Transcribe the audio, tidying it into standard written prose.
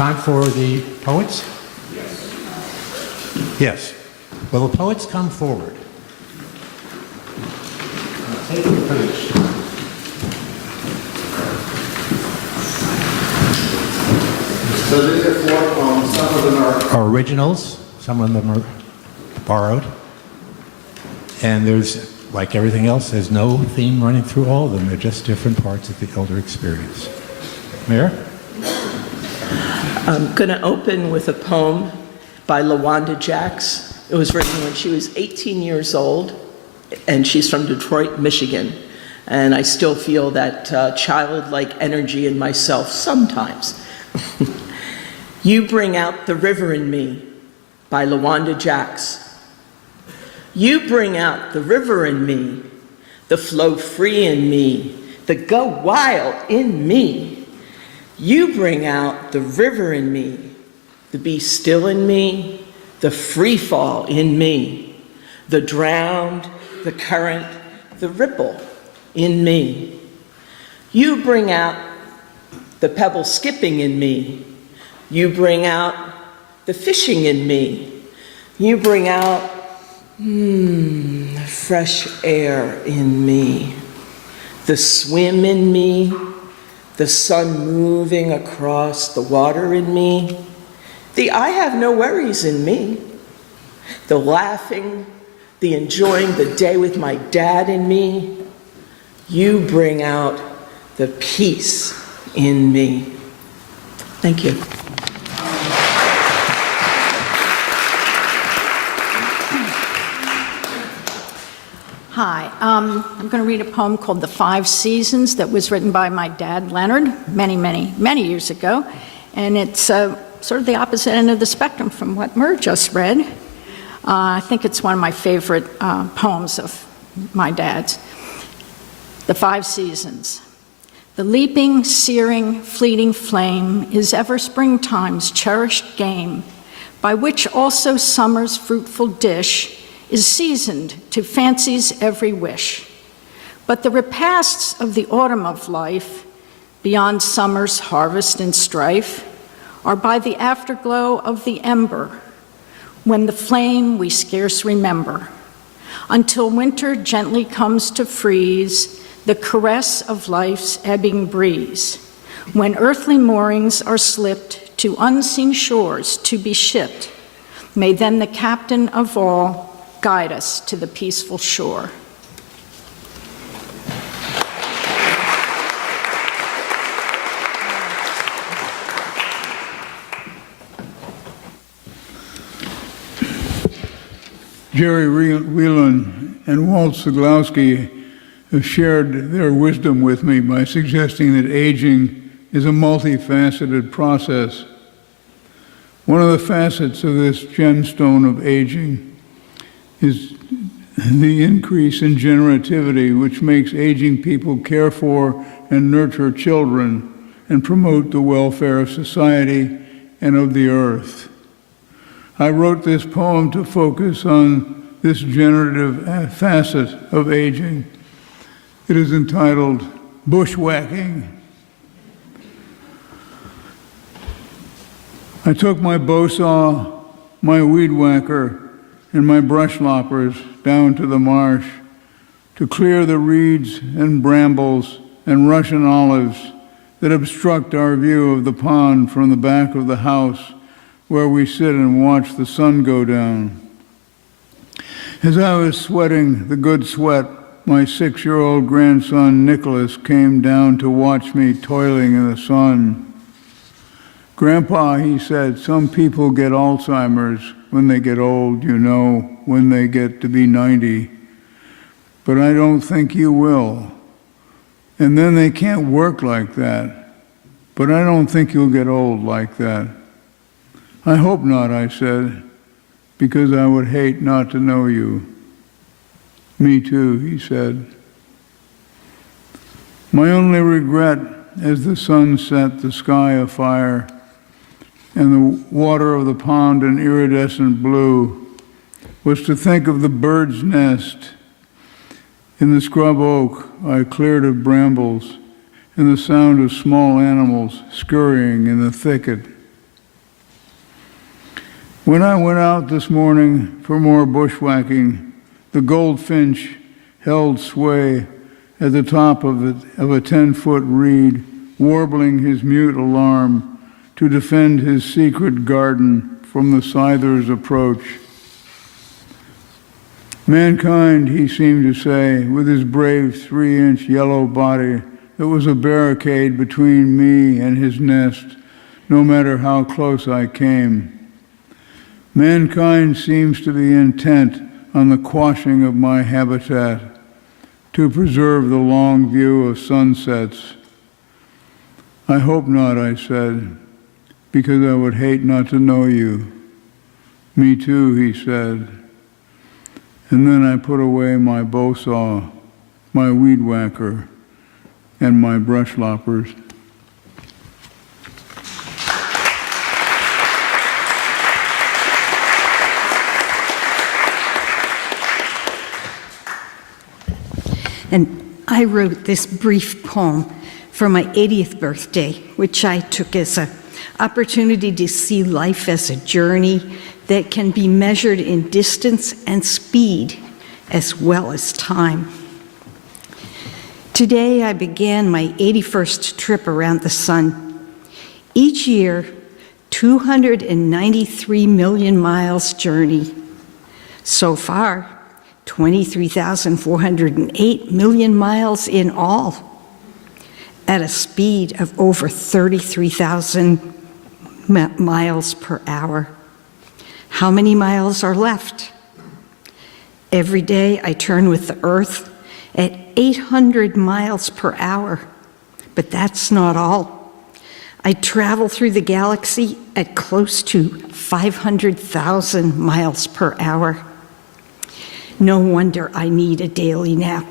Time for the poets? Yes. Will the poets come forward? Take the page. So these are 4 poems. Some of them are Originals, some of them are borrowed. And there's, like everything else, there's no theme running through all of them. They're just different parts of the elder experience. Mayor? I'm going to open with a poem by LaWanda Jacks. It was written when she was 18 years old, and she's from Detroit, Michigan. And I still feel that childlike energy in myself sometimes. You Bring Out the River in Me by LaWanda Jacks. You bring out the river in me, the flow free in me, the go wild in me. You bring out the river in me, the be still in me, the free fall in me, the drowned, the current, the ripple in me. You bring out the pebble skipping in me. You bring out the fishing in me. You bring out fresh air in me, the swim in me, the sun moving across the water in me, the I have no worries in me, the laughing, the enjoying the day with my dad in me. You bring out the peace in me. Thank you. Hi, I'm going to read a poem called The 5 Seasons that was written by my dad, Leonard, many years ago. And it's sort of the opposite end of the spectrum from what Mur just read. I think it's one of my favorite poems of my dad's. The 5 Seasons. The leaping, searing, fleeting flame is ever springtime's cherished game, by which also summer's fruitful dish is seasoned to fancy's every wish. But the repasts of the autumn of life, beyond summer's harvest and strife, are by the afterglow of the ember, when the flame we scarce remember, until winter gently comes to freeze the caress of life's ebbing breeze, when earthly moorings are slipped to unseen shores to be shipped. May then the captain of all guide us to the peaceful shore. Jerry Whelan and Walt Siglowski have shared their wisdom with me by suggesting that aging is a multifaceted process. One of the facets of this gemstone of aging is the increase in generativity, which makes aging people care for and nurture children and promote the welfare of society and of the earth. I wrote this poem to focus on this generative facet of aging. It is entitled Bushwhacking. I took my bow saw, my weed whacker, and my brush loppers down to the marsh to clear the reeds and brambles and Russian olives that obstruct our view of the pond from the back of the house where we sit and watch the sun go down. As I was sweating the good sweat, my 6-year-old grandson Nicholas came down to watch me toiling in the sun. "Grandpa," he said, "some people get Alzheimer's when they get old, you know, when they get to be 90. But I don't think you will. And then they can't work like that. But I don't think you'll get old like that." "I hope not," I said, "because I would hate not to know you." "Me too," he said. My only regret as the sun set the sky afire and the water of the pond an iridescent blue was to think of the bird's nest in the scrub oak I cleared of brambles and the sound of small animals scurrying in the thicket When I went out this morning for more bushwhacking, the goldfinch held sway at the top of a 10-foot reed, warbling his mute alarm to defend his secret garden from the scyther's approach. Mankind, he seemed to say, with his brave 3-inch yellow body that was a barricade between me and his nest, no matter how close I came. Mankind seems to be intent on the quashing of my habitat, to preserve the long view of sunsets. I hope not, I said, because I would hate not to know you. Me too, he said. And then I put away my bow saw, my weed whacker, and my brush loppers. And I wrote this brief poem for my 80th birthday, which I took as an opportunity to see life as a journey that can be measured in distance and speed, as well as time. Today, I began my 81st trip around the sun. Each year, 293 million miles journey. So far, 23,408 million miles in all, at a speed of over 33,000 miles per hour. How many miles are left? Every day I turn with the Earth at 800 miles per hour, but that's not all. I travel through the galaxy at close to 500,000 miles per hour. No wonder I need a daily nap.